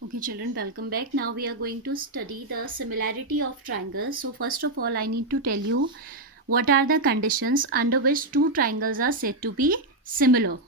Okay children, welcome back. Now we are going to study the similarity of triangles. So first of all I need to tell you what are the conditions under which two triangles are said to be similar.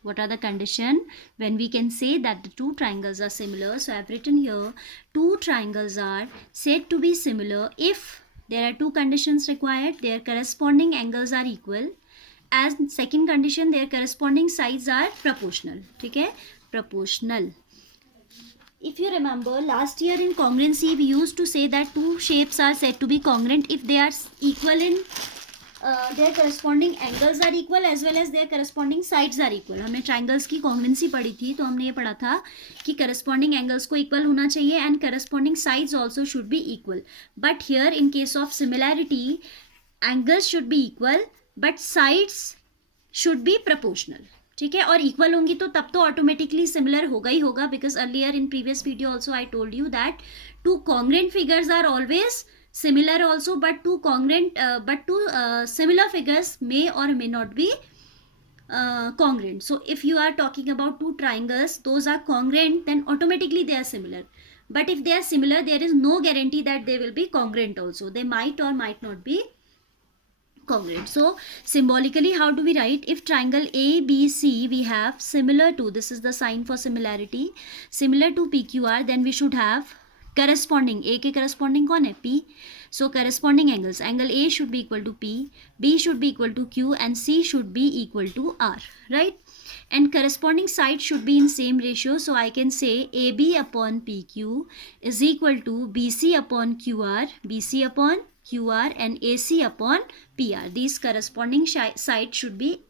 What are the conditions when we can say that the two triangles are similar? So I have written here two triangles are said to be similar if there are two conditions required. Their corresponding angles are equal. As second condition, their corresponding sides are proportional. ठीक है, proportional. If you remember last year in congruency we used to say that two shapes are said to be congruent if they are equal in their corresponding angles are equal as well as their corresponding sides are equal. हमने triangles की congruency पढ़ी थी, तो हमने ये पढ़ा था कि corresponding angles को equal होना चाहिए and corresponding sides also should be equal. But here in case of similarity, angles should be equal but sides should be proportional. ठीक है, और इक्वल होंगी तो तब तो ऑटोमेटिकली सिमिलर होगा ही होगा, because earlier in previous video also I told you that two congruent figures are always similar also, but two similar figures may or may not be congruent. So if you are talking about two triangles, those are congruent, then automatically they are similar. But if they are similar, there is no guarantee that they will be congruent also. They might or might not be congruent. So symbolically how do we write? If triangle ABC we have similar to, this is the sign for similarity, similar to PQR, then we should have corresponding, A के corresponding कौन है? P. So corresponding angles, angle A should be equal to P, B should be equal to Q and C should be equal to R, right? And corresponding side should be in same ratio. So I can say AB upon PQ is equal to BC upon QR, BC upon QR and AC upon PR. These corresponding sides should be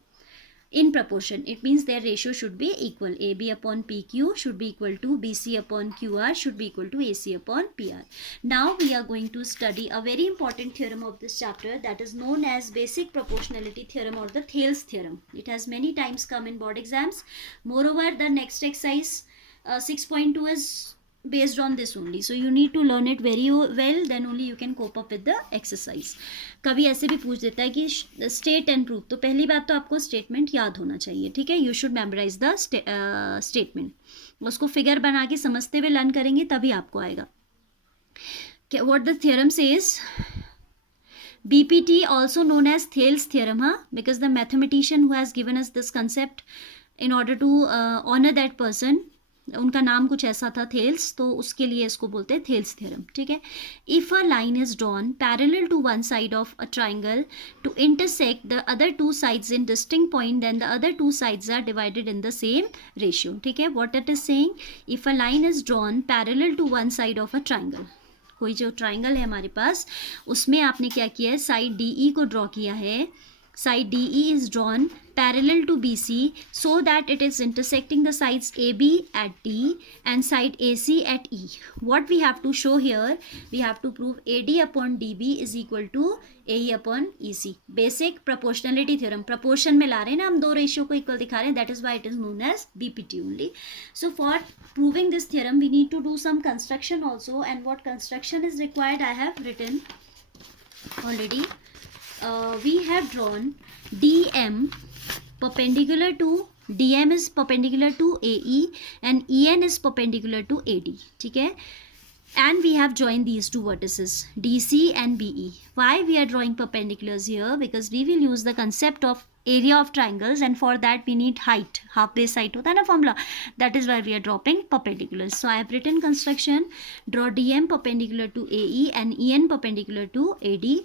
in proportion. It means their ratio should be equal. AB upon PQ should be equal to BC upon QR should be equal to AC upon PR. Now we are going to study a very important theorem of this chapter, that is known as basic proportionality theorem or the Thales theorem. It has many times come in board exams. Moreover, the next exercise 6.2 is based on this only, so you need to learn it very well, then only you can cope up with the exercise. कभी ऐसे भी पूछ देता है कि state and proof, तो पहली बात तो आपको स्टेटमेंट याद होना चाहिए, ठीक है? You should memorise the statement, उसको फिगर बना के समझते हुए लर्न करेंगे तभी आपको आएगा. What the theorem says, BPT also known as Thales theorem, because the mathematician who has given us this concept, in order to honor that person, उनका नाम कुछ ऐसा था थेल्स, तो उसके लिए इसको बोलते हैं थेल्स थ्योरम, ठीक है? If a line is drawn parallel to one side of a triangle to intersect the other two sides in distinct point, then the other two sides are divided in the same ratio, ठीक है? What it is saying, if a line is drawn parallel to one side of a triangle, कोई जो triangle है हमारे पास उसमें आपने क्या किया है, साइड DE को ड्रॉ किया है. Side DE is drawn parallel to BC so that it is intersecting the sides AB at D and side AC at E. What we have to show here, we have to prove AD upon DB is equal to AE upon EC. Basic proportionality theorem. Proportion में ला रहे हैं ना हम, दो ratio को equal दिखा रहे हैं, that is why it is known as BPT only. So for proving this theorem we need to do some construction also, and what construction is required I have written already. We have drawn DM perpendicular to, DM is perpendicular to AE and EN is perpendicular to AD, ठीक है? And we have joined these two vertices DC and BE. Why we are drawing perpendiculars here? Because we will use the concept of area of triangles, and for that we need height, half base height होता है ना formula, that is why we are dropping perpendiculars. So I have written construction, draw DM perpendicular to AE and EN perpendicular to AD.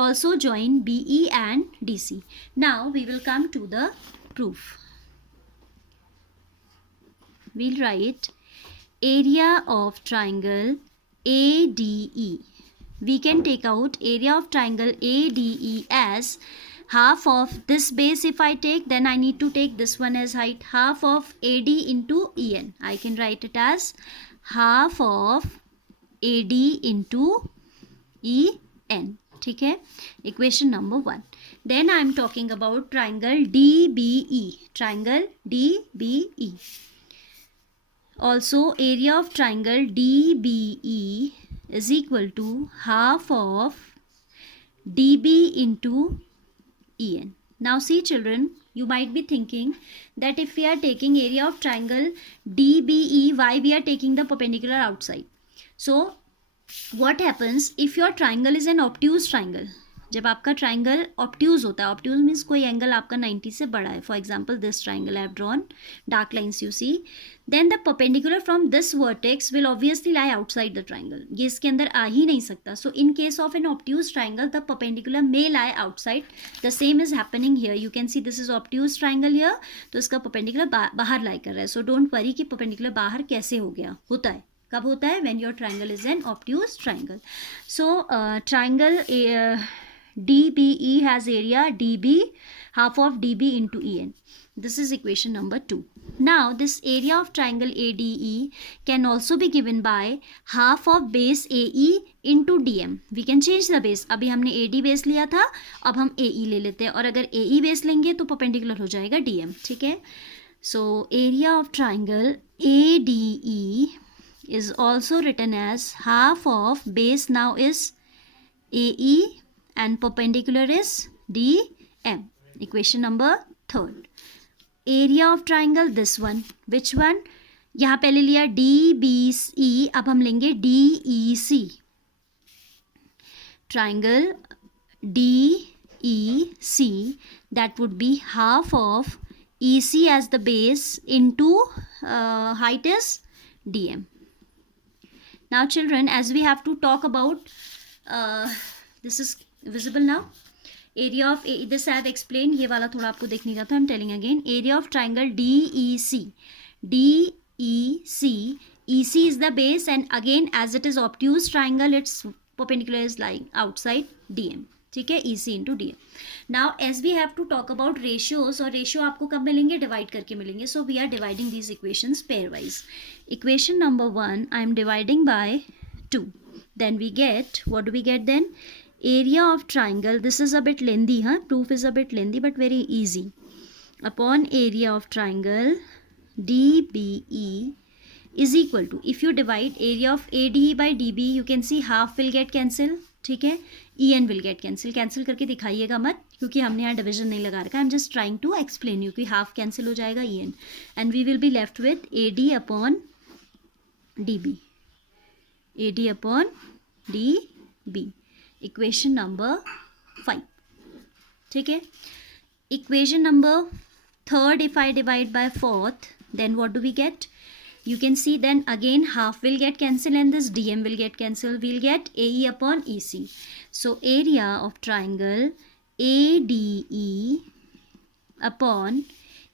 Also join BE and DC. Now we will come to the proof. We'll write area of triangle ADE. We can take out area of triangle ADE as half of this base. If I take, then I need to take this one as height, half of AD into EN. I can write it as half of AD into EN. ठीक है, equation number 1. Then I am talking about triangle DBE. Triangle DBE, also area of triangle DBE is equal to half of DB into EN. Now see children, You might be thinking that if we are taking area of triangle DBE, why we are taking the perpendicular outside? So what happens if your triangle is an obtuse triangle? जब आपका triangle obtuse होता है, obtuse means कोई angle आपका 90 से बड़ा है. For example this triangle I have drawn, dark lines you see, then the perpendicular from this vertex will obviously lie outside the triangle. ये इसके अंदर आ ही नहीं सकता. So in case of an obtuse triangle the perpendicular may lie outside. The same is happening here. You can see this is obtuse triangle here, तो इसका perpendicular बाहर लाई कर रहा है. सो डोंट वरी कि परपेंडिकुलर बाहर कैसे हो गया. होता है. कब होता है? when your triangle is an obtuse triangle. So triangle DBE has area DB, half of DB into EN. This is equation number 2. Now this area of triangle ADE can also be given by half of base AE into DM. We can change the base. अभी हमने AD base लिया था, अब हम AE ले लेते हैं, और अगर AE base लेंगे तो perpendicular हो जाएगा DM. ठीक है. So area of triangle ADE is also written as half of base now is AE and perpendicular is DM. Equation number 3. Area of triangle this one, which one? यहाँ पहले लिया DBE, अब हम लेंगे DEC. Triangle DEC, that would be half of EC as the base into height is DM. Now children, as we have to talk about, this is visible now, area of this I have explained. ये वाला थोड़ा आपको देख नहीं रहा था. I'm telling again, area of triangle DEC. DEC, EC is the base, and again as it is obtuse triangle, its perpendicular is lying outside DM. ठीक है, EC into DM. Now as we have to talk about ratios, और ratio आपको कब मिलेंगे? Divide करके मिलेंगे. So we are dividing these equations pairwise. Equation number 1 I am dividing by 2. Then we get, what do we get then? Area of triangle, this is a bit lengthy, proof is a bit lengthy but very easy, upon area of triangle DBE is equal to, if you divide area of ADE by DB, you can see half will get cancel. ठीक है, EN will get cancel. Cancel करके दिखाइएगा मत, क्योंकि हमने यहाँ division नहीं लगा रखा. I am just trying to explain you कि हाफ कैंसिल हो जाएगा EN, and we will be left with AD upon DB. AD upon DB. Equation number 5. ठीक है. Equation number 3rd, if I divide by 4th, then what do we get? You can see then again half will get cancelled and this DM will get cancelled. We'll get AE upon EC. So area of triangle ADE upon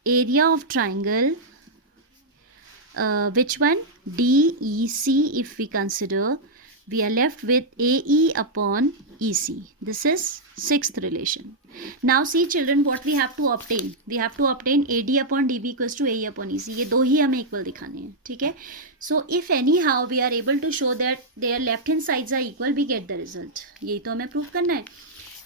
area of triangle which one? DEC. If we consider, we are left with AE upon EC. This is 6th relation. Now see children, what we have to obtain? We have to obtain AD upon DB equals to AE upon EC. ये दो ही हमें equal दिखाने हैं. ठीक है. So if anyhow we are able to show that their left hand sides are equal, we get the result. यही तो हमें प्रूफ करना है.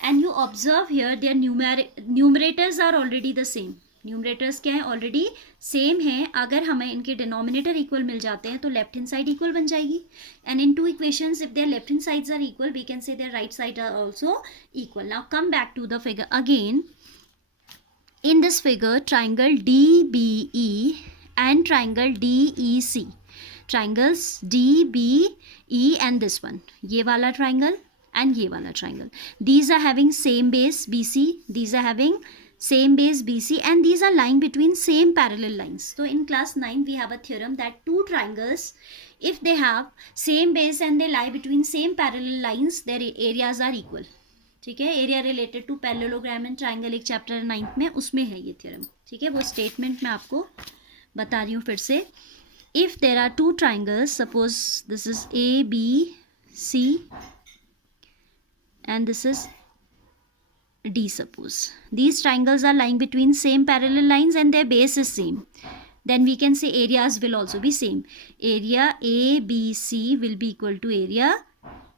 And you observe here their numerators are already the same. Numerators क्या है? Already same है. अगर हमें इनके डिनोमिनेटर इक्वल मिल जाते हैं तो लेफ्ट हैंड साइड इक्वल बन जाएगी. And in two equations, if their left hand sides are equal, we can say their right side are also equal. Now come back to the figure again. In this figure triangle DBE and triangle DEC, triangles DBE and this one, ये वाला triangle and ये वाला triangle, these are having same base BC, these are having same base BC, and these are lying between same parallel lines. So in class 9 we have a theorem that two triangles, if they have same base and they lie between same parallel lines, their areas are equal. ठीक है. Area related to parallelogram and triangle, एक chapter 9th में, उसमें है ये theorem. ठीक है. वो स्टेटमेंट मैं आपको बता रही हूँ फिर से. If there are two triangles, suppose this is ABC and this is D, suppose these triangles are lying between same parallel lines and their base is same, then we can say areas will also be same. Area ABC will be equal to area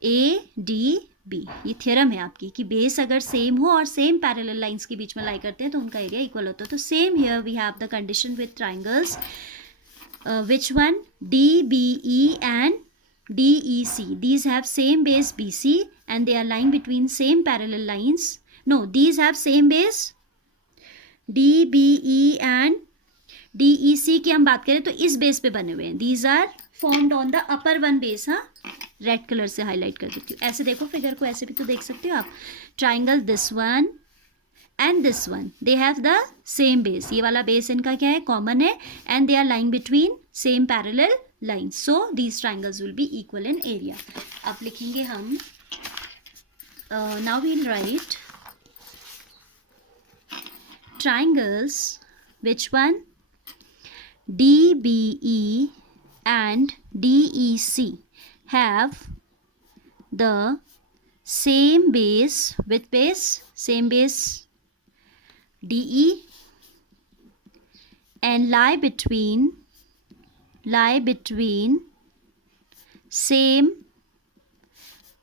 ADB. ये theorem है आपकी कि base अगर same हो और same parallel lines के बीच में लाई करते हैं तो उनका एरिया इक्वल होता है. तो same here we have the condition with triangles which one? DBE and DEC. These have same base BC and they are lying between same parallel lines. No, these have same base. DBE and DEC की हम बात करें तो इस base पे बने हुए हैं. These are formed on the upper one base. हाँ, रेड कलर से हाईलाइट कर देती हूँ. ऐसे देखो फिगर को, ऐसे भी तो देख सकते हो आप. Triangle this one and this one, they have the same base. ये वाला बेस इनका क्या है, कॉमन है. And they are lying between same parallel lines. So these triangles will be equal in area. अब लिखेंगे हम, now we will write triangles, which one, DBE and DEC have the same base, with base, same base DE, and lie between same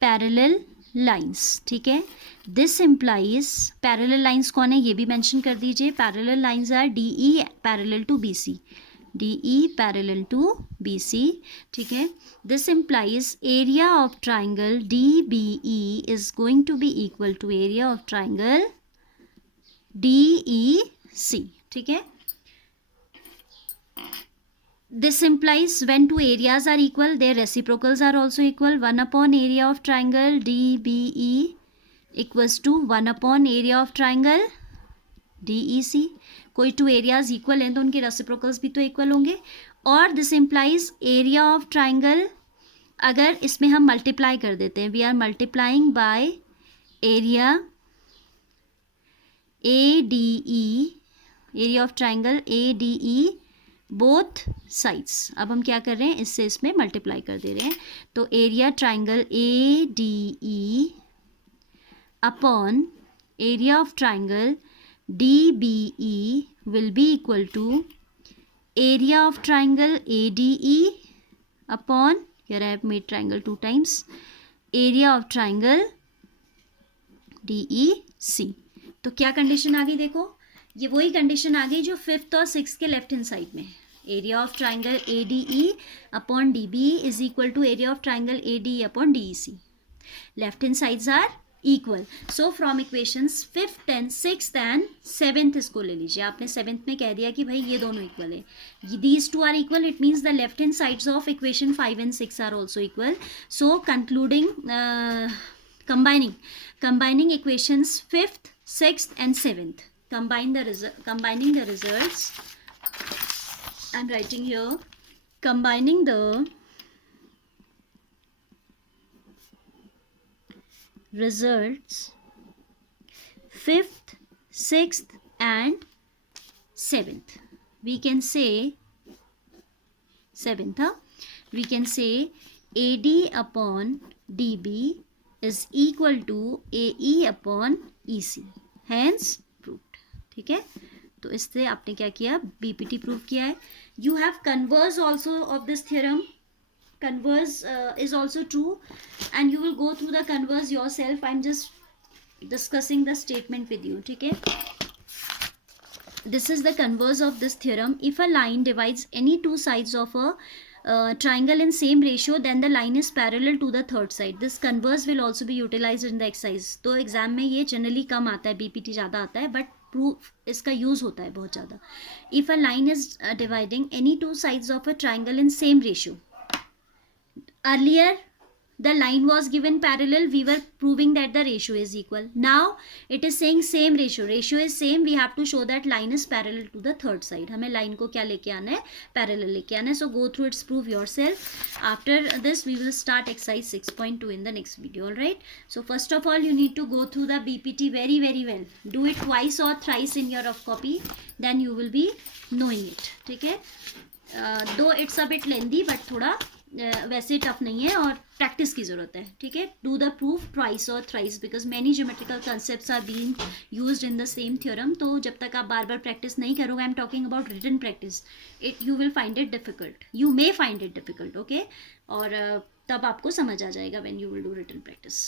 parallel lines. ठीक है. This implies, parallel lines कौन है ये भी mention कर दीजिए. Parallel lines are DE parallel to BC, DE parallel to BC. ठीक है. This implies area of triangle DBE is going to be equal to area of triangle DEC. ठीक है. This implies when two areas are equal, their reciprocals are also equal. 1 upon area of triangle DBE equals to 1 upon area of triangle DEC. कोई two areas equal हैं तो उनके reciprocals भी तो equal होंगे. और this implies area of triangle, अगर इसमें हम मल्टीप्लाई कर देते हैं, we are multiplying by area ADE, area of triangle ADE both sides. अब हम क्या कर रहे हैं, इससे इसमें मल्टीप्लाई कर दे रहे हैं. तो area triangle ADE upon area of triangle DBE will be equal to area of triangle ADE upon, here I have made triangle 2 times, area of triangle DEC. तो क्या कंडीशन आ गई देखो, ये वही कंडीशन आ गई जो 5th और 6th के लेफ्ट हैंड साइड में. Area of triangle ADE upon DBE is equal to area of triangle ADE upon DEC. Left hand sides are equal. So from equations 5th and 6th and 7th इसको ले लीजिए. आपने 7th में कह दिया कि भाई ये दोनों इक्वल है, these two are equal, it means the left hand sides of equation 5 and 6 are also equal. So concluding, combining equations 5th, 6th and 7th, combining the results, I'm writing here, combining the results 5th, 6th and 7th, we can say 7th, we can say AD upon DB is equal to AE upon EC, hence proved. ठीक है. तो इससे आपने क्या किया, BPT prove किया है. You have converse also of this theorem. Converse is also true and you will go through the converse yourself. I'm just discussing the statement with you. ठीक है. This is the converse of this theorem. If a line divides any two sides of a triangle in same ratio, then the line is parallel to the third side. This converse will also be utilized in the exercise. तो exam में ये generally कम आता है, BPT ज़्यादा आता है, but proof इसका use होता है बहुत ज़्यादा. If a line is dividing any two sides of a triangle in same ratio, earlier the line was given parallel, we were proving that the ratio is equal. Now it is saying same ratio is same, we have to show that line is parallel to the third side. हमें line को क्या लेके आना है, parallel लेके आना है. So go through its proof yourself. After this we will start exercise 6.2 in the next video. All right, so first of all you need to go through the BPT very well. Do it twice or thrice in your rough copy, then you will be knowing it. ठीक है. Though it's a bit lengthy but थोड़ा वैसे tough नहीं है और practice की ज़रूरत है. ठीक है. डू द प्रूफ ट्वाइस और thrice because many geometrical concepts are being used in the same theorem. तो जब तक आप बार बार प्रैक्टिस नहीं करोगे, I am talking about written practice, you will find it difficult, you may find it difficult. Okay. और तब आपको समझ आ जाएगा when you will do written practice.